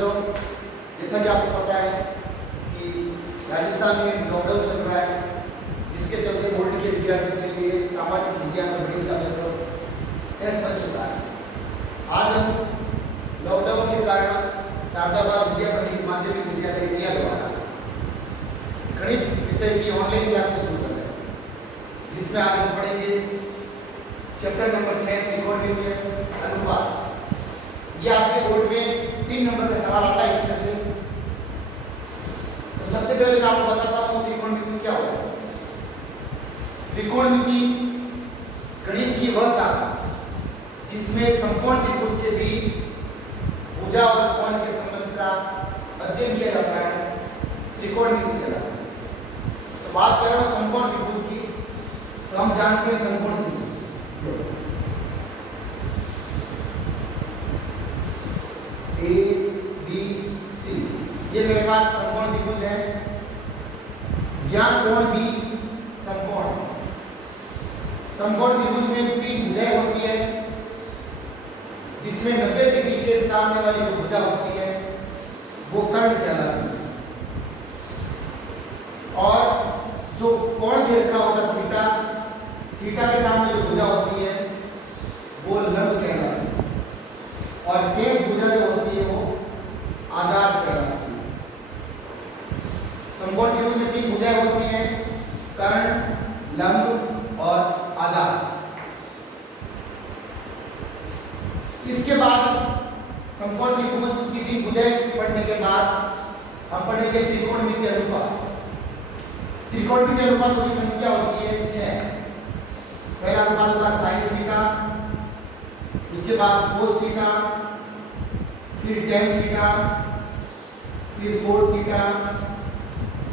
बच्चों, जैसा कि आपको पता है कि राजस्थान में लॉकडाउन चल रहा है, जिसके चलते बोर्ड के विद्यार्थियों के लिए सामाजिक विज्ञान और गणित का पेपर शेष बन चुका है। आज हम लॉकडाउन के कारण शारदा बाल विद्या मंदिर माध्यमिक विद्यालय इंडिया द्वारा गणित विषय की ऑनलाइन क्लासेस शुरू कर रहे हैं, जिसमें आज हम पढ़ेंगे चैप्टर नंबर 6 त्रिकोणमितीय अनुपात। ये आपके बोर्ड में 3 नंबर का सवाल आता है इसमें से। तो सबसे पहले मैं आपको बताता हूँ त्रिकोणमिति क्या होता है। त्रिकोणमिति गणित की वह शाखा जिसमें समकोण त्रिभुज के बीच भुजा और कोण के संबंध का अध्ययन किया जाता है, त्रिकोणमिति कहलाता है। तो बात कर रहा हूँ समकोण त्रिभुज की, तो हम जानते हैं समकोण त्रिभुज ए बी सी, ये मेरे पास समकोण त्रिभुज है। यहाँ कोण भी समकोण है। समकोण त्रिभुज में 3 भुजाएं होती है, जिसमें 90 डिग्री के सामने वाली जो भुजा होती है वो कर्ण कहलाती है, और जो कोण की रेखा होता है थीटा, थीटा के सामने जो भुजा होती है वो लंब कहलाती है, और शेष भुजा जो होती है वो आधार कहलाती है। समकोण त्रिभुज में 3 भुजाएं होती हैं, कर्ण, लंब और आधार। इसके बाद समकोण त्रिभुज की 3 भुजाएं पढ़ने के बाद हम पढ़ेंगे त्रिकोणमितीय अनुपात। त्रिकोणमितीय अनुपात की संख्या होती है 6। पहला अनुपात होता है साइन थीटा, उसके बाद कोस थीटा, फिर टेन थीटा, फिर कोट थीटा,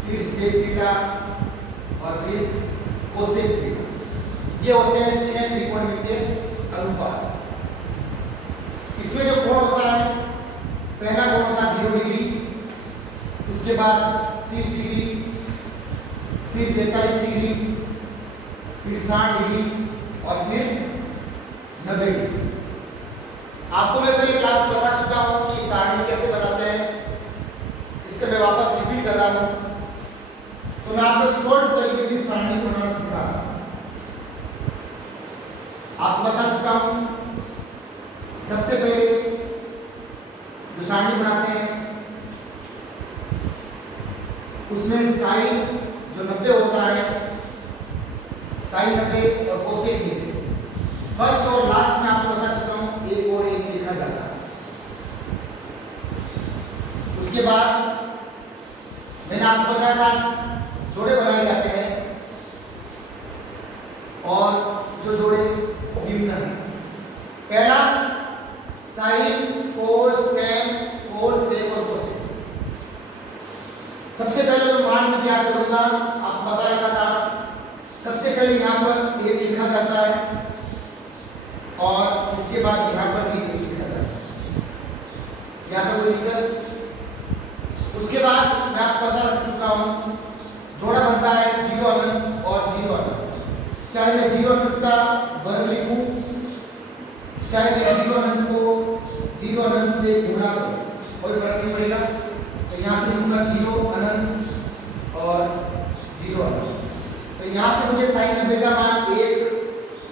फिर सेक थीटा और फिर कोसेक थीटा। ये होते हैं 6 त्रिकोणमितीय अनुपात। इसमें जो कोण होता है, पहला कोण होता है 0 डिग्री, उसके बाद 30 डिग्री, फिर 45 डिग्री, फिर 60 डिग्री और फिर 90 डिग्री। आपको मैं पहले क्लास में बता चुका हूं कि सारणी कैसे बनाते हैं, इसका मैं वापस रिपीट कर रहा हूं। तो मैं आपको शॉर्ट तरीके से सारणी बनाना सिखा रहा हूं। आपको बता चुका हूं, सबसे पहले जो सारणी बनाते हैं उसमें साइन जो 90 होता है, साइन 90 और कोसेक 90। फर्स्ट और लास्ट में आपको बता चुका हूं, एक और एक लिखा जाता है। उसके बाद मैंने आपको बताया था जोड़े बनाए जाते हैं, और जो जोड़े निम्न है। पहला साइन, कोस, टेन, कोट, सेक और कोसेक। सबसे पहले जो मान में क्या करूंगा आपको बता रखा था। सबसे पहले यहाँ पर एक लिखा जाता है और इसके बाद यहाँ पर भी एक लिखा जाता है, यहाँ पर कोई दिक्कत। उसके बाद मैं आपको बता चुका हूँ जोड़ा बनता है 0 अनंत और 0 अनंत। चाहे मैं 0 अनंत का वर्ग लिखूं, चाहे मैं 0 अनंत को 0 अनंत से गुणा करूं, कोई फर्क नहीं पड़ेगा। तो यहाँ से लिखूंगा 0 अनंत और 0 अनंत। तो यहाँ से मुझे साइन 90 का मान 1,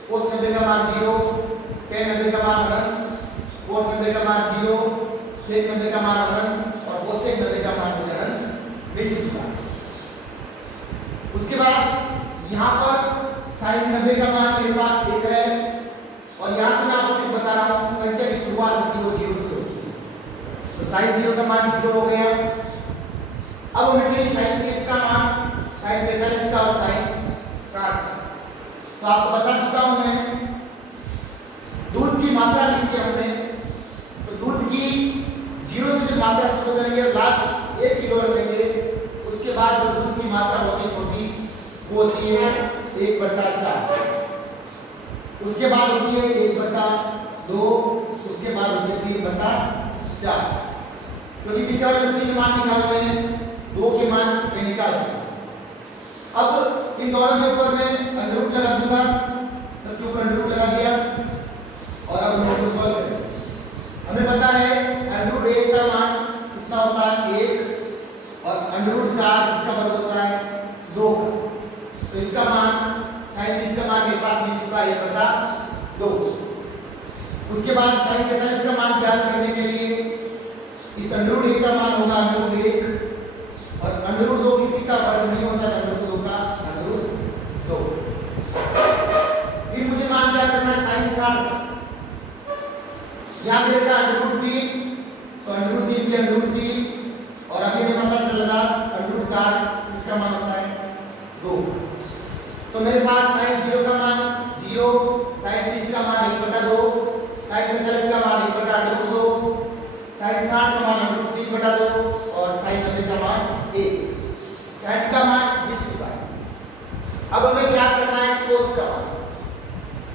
कोस 90 का मान 0, टेन 90 का मान अनंत, कोट 90 का मान 0, सेक 90 का मान अनंत और कोसेक 90 का मान मुझे अनंत मिल चुका। उसके बाद यहाँ पर साइन 90 का मान मेरे पास 1 है, और यहाँ से मैं आपको बता रहा हूँ संख्या की शुरुआत होती है वो 0 से होती है। तो साइन 0 का मान 0 हो गया। अब हमें चाहिए साइन 30 का मान, साइन 45 का और साइन 60। तो आपको बता चुका हूँ मैं, दूध की मात्रा लिखी हमने, तो दूध की 0 से जो मात्रा शुरू करेंगे और लास्ट 1 किलो रखेंगे, उसके बाद जो दूध की मात्रा होती छोटी वो होती है 1/4। उसके बाद होती है 1/2, उसके बाद होती है 3/4। क्योंकि पीछे वाले में 3 मान निकाल रहे हैं, 2 के मान मैं निकाल चुका। अब इन दोनों के ऊपर मैं अंडर रूट लगा दूंगा, सबके ऊपर अंडर रूट लगा दिया, और अब हम इसको सॉल्व करें। हमें पता है अंडर रूट 1 का मान कितना होता है 1 और √4 इसका वर्ग होता है 2। तो इसका मान sin 30 का मान मेरे पास मिल चुका है 1/2। उसके बाद sin 45 का मान ज्ञात करने के लिए इस √1 का मान होगा √1 और √2 किसी का वर्ग नहीं होता है, √2 का √2। फिर मुझे मान ज्ञात करना है sin 60 का। यहाँ दे रखा √3 तो √3 के √3 और अभी हमें पता चलेगा √4 इसका मान होता है 2। तो मेरे पास sin 0 का मान 0, sin 30 का मान 1/2, sin 45 का मान 1/2, sin 60 का मान √3/2 और sin 90 का मान 1। sin का मान मिल चुका है। अब हमें क्या करना है cos का मान।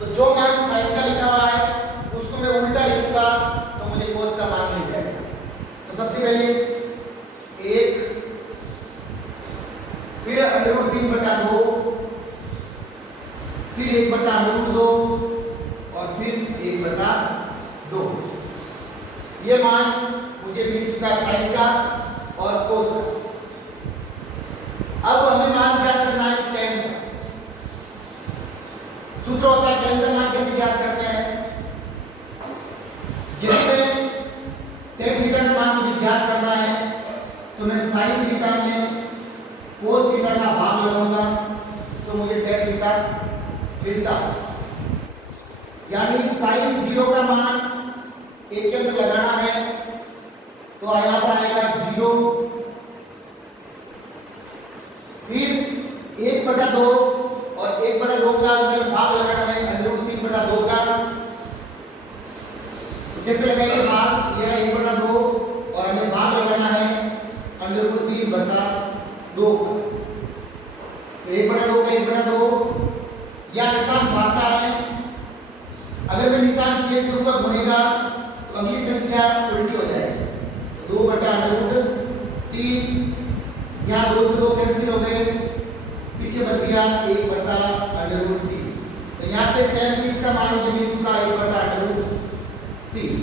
तो जो मान sin का लिखा हुआ है उसको मैं उल्टा लिखूंगा तो मुझे cos का मान मिल जाएगा। तो सबसे पहले 1 फिर √3/2 फिर 1/√2 और फिर 1/2। ये मान मुझे मिल चुका sin का और cos का। अब हमें मान ज्ञात करना है tan का। सूत्र होता है tan का मान कैसे ज्ञात करते हैं। यदि मैं tan थीटा का मान मुझे ज्ञात करना है तो मैं sin थीटा में cos थीटा का भाग लगाऊंगा तो मुझे tan थीटा मिलता। यानी sin 0 का मान 1 के अंदर लगाना है तो यहाँ पर आएगा 0, फिर 1/2 और 1/2 का अंदर भाग लगाना है √3/2 का। तो कैसे लगाएंगे भाग, ये 1/2 और हमें भाग लगाना है √3/2 का। 1/2 का 1/2 या निशान भाग का है। अगर मैं निशान चेंज करूंगा गुणेगा तो अगली संख्या उल्टी हो जाएगी। 2/√3 यहाँ 2 से 2 कैंसिल हो गए, पीछे बच गया 1/√3। तो यहाँ से tan 30 का मान मुझे मिल चुका 1/√3।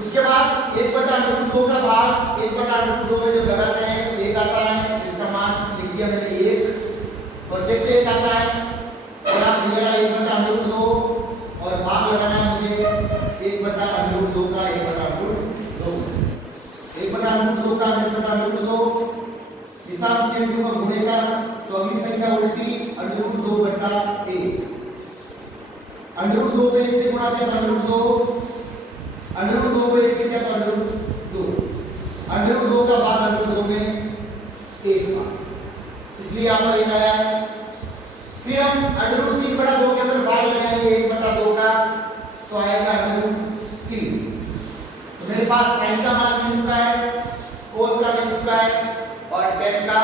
उसके बाद 1/√2 का भाग 1/√2 में जब लगाते हैं तो 1 आता है, इसका मान लिख दिया मैंने 1। और कैसे 1 आता है आप मेरा 1/√2 और भाग लगाना है मुझे 1/√2 का 1/√2 का 1/√2 निशान चेंज होगा गुणेगा तो अगली संख्या उल्टी √2/1। √2 को 1 से गुणा किया तो √2 को 1 से किया तो √2 का भाग √2 में 1 हुआ, इसलिए यहाँ पर 1 आया है। फिर हम √3/2 के अंदर भाग लगाएंगे 1/2 का तो आएगा √3। तो मेरे पास sin का मान मिल चुका है, cos का मिल चुका है और tan का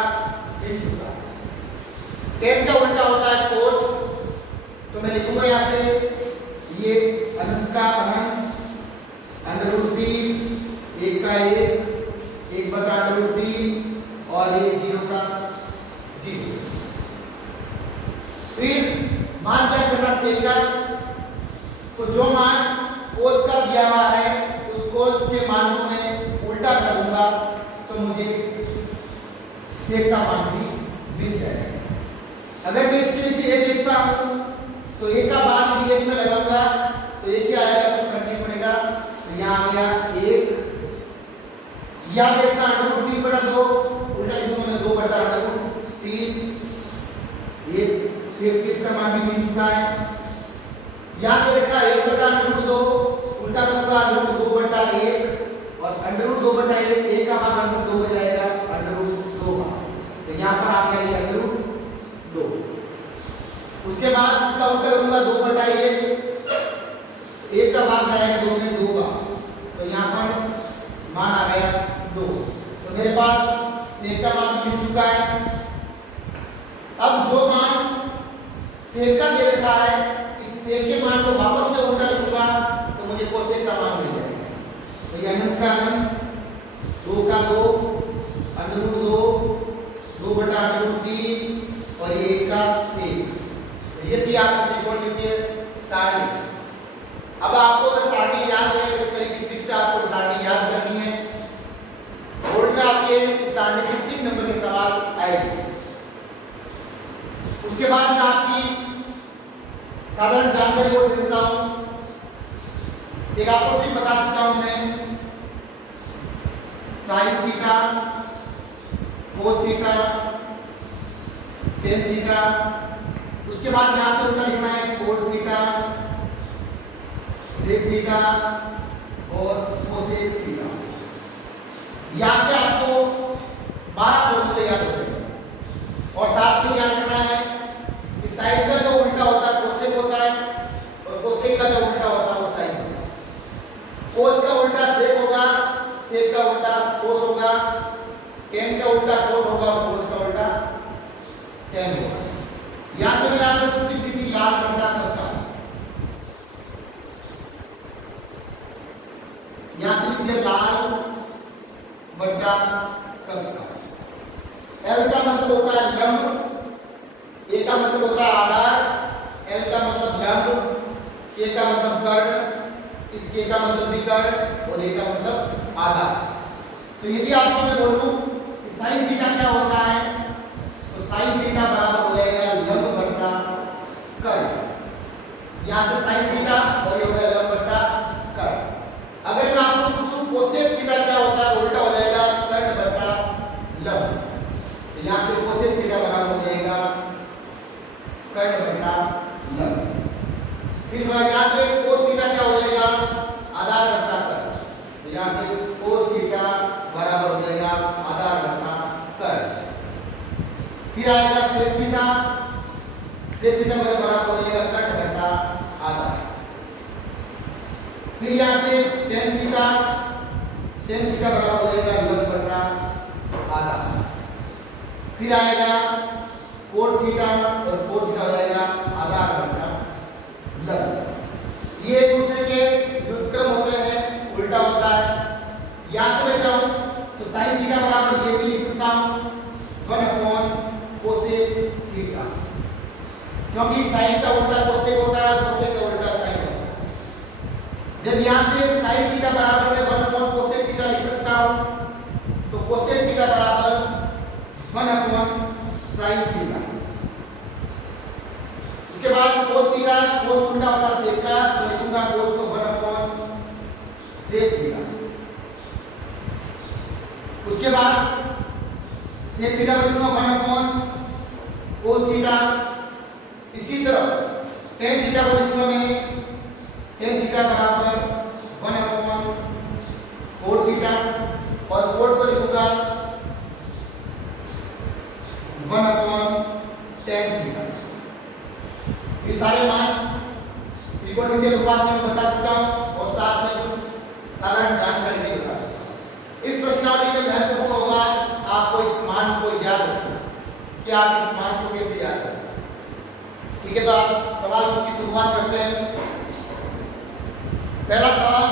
मिल चुका है। tan का उल्टा होता है cot। तो मैं लिखूंगा यहाँ से ये अनंत का अनंत √3 1 का 1/√3 और ये 0 का 0। फिर मान क्या करना sec का। तो जो मान cos का दिया हुआ है उस cos के मान को मैं उल्टा कर दूंगा तो मुझे sec का मान भी मिल जाएगा। अगर मैं इसके नीचे 1 लिखता हूं तो 1 का भाग यदि 1 में लगाऊंगा तो 1 ही आएगा, कुछ करना पड़ेगा। तो यहाँ आ गया 1। याद रखना √3/2 उल्टा लिखूंगा मैं 2/√3। ये sec का मान भी मिल चुका है। याद रखा 1/√2 उल्टा करूंगा √2/1 और √2/1 1 का भाग √2 हो जाएगा √2 का। तो यहाँ पर आ गया ये √2। उसके बाद इसका उल्टा करूंगा 2/1 1 का भाग आएगा 2 में 2 का। तो यहाँ पर मान आ गया 2। तो मेरे पास sec का मान मिल चुका है। अब जो मान sec का दे रखा है इस sec के मान को वापस में उल्टा लिखूंगा तो मुझे cosec का मान मिल जाएगा। तो ये अनंत का अनंत 2 का 2 √2 2/√3 और ये 1 का 1। ये थी आपकी त्रिकोणमितीय सारणी। अब आपको अगर सारणी याद है तो इस तरीके से आपको सारणी याद करनी है। उसके बाद मैं आपकी साधारण जानकारी और दे देता हूं। एक आपको भी बता चुका हूं मैं, sine theta, cos theta, tan theta. उसके बाद यहां से उल्टा लिखना है कोट थीटा, सेक थीटा और कोसेक थीटा। यहां से आपको 12 फॉर्मूले याद हो जाएंगे और साथ में याद रखना है कि साइन का जो उल्टा होता है कोसेक होता है और कोसेक का जो उल्टा होता है वो साइन होता है। कोस का उल्टा सेक होगा, सेक का उल्टा कोस होगा, टेन का उल्टा कोट होगा और कोट का उल्टा टेन होगा। यहां से मैंने आपको पूरी डिग्री लाल बट्टा करता है, यहां से लिखिए लाल बट्टा करता। एल का मतलब होता है लंब, ए का मतलब होता है आधार, एल का मतलब लंब, के का मतलब कर्ण, इस के का मतलब विकर्ण और ए का मतलब आधार। तो यदि आपको मैं बोलूं कि साइन थीटा क्या होता है, तो साइन थीटा बराबर हो जाएगा लंब बट्टा कर्ण। यहां से साइन थीटा और ये हो गया लंब बट्टा कर्ण। अगर मैं आपको पूछूं कोसेक थीटा क्या होता है, उल्टा हो जाएगा कर्ण बट्टा लंब। तो यहां से कोसेक थीटा बराबर हो जाएगा कर्ण बट्टा लंब। फिर यहां से कोस थीटा क्या हो जाएगा, आधार बट्टा कर्ण। तो यहां से कोस थीटा बराबर हो जाएगा आधार बट्टा कर्ण। फिर आएगा सेक थीटा, सेक थीटा बराबर हो जाएगा कर्ण बट्टा आधार। फिर यहां से टेन थीटा, टेन थीटा बराबर हो जाएगा लंब बट्टा आधार। फिर आएगा कोट थीटा और कोट थीटा हो जाएगा आधार बट्टा लंब। ये एक दूसरे के व्युत्क्रम होते हैं, उल्टा होता है। यहां से मैं चाहूं तो साइन थीटा बराबर ये भी लिख सकता हूं 1 कोसेक थीटा, क्योंकि साइन का उल्टा कोसेक होता है और कोसेक का उल्टा साइन होता है। जब यहां से साइन थीटा बराबर में 1 कोसेक थीटा लिख सकता हूं, तो कोसेक थीटा बराबर 1 साइन थीटा। उसके बाद कोस थीटा, कोस उल्टा होता है सेक का, तो लिखूंगा कोस को 1 सेक थीटा। उसके बाद सेक थीटा को लिखूंगा 1 कोस थीटा। इसी तरह टेन थीटा को लिखूंगा मैं, टेन थीटा बराबर 1 कोट थीटा और कोट को लिखूंगा 1 टेन थीटा। ये सारे मान त्रिकोणमितीय अनुपात में बता चुका हूं और साथ में कुछ साधारण जानकारी भी बता चुका हूं। इस प्रश्नावली में महत्वपूर्ण होगा आपको इस मान को याद रखना कि आप इस मान को कैसे याद करें। ठीक है, तो आप सवाल की शुरुआत करते हैं। पहला सवाल,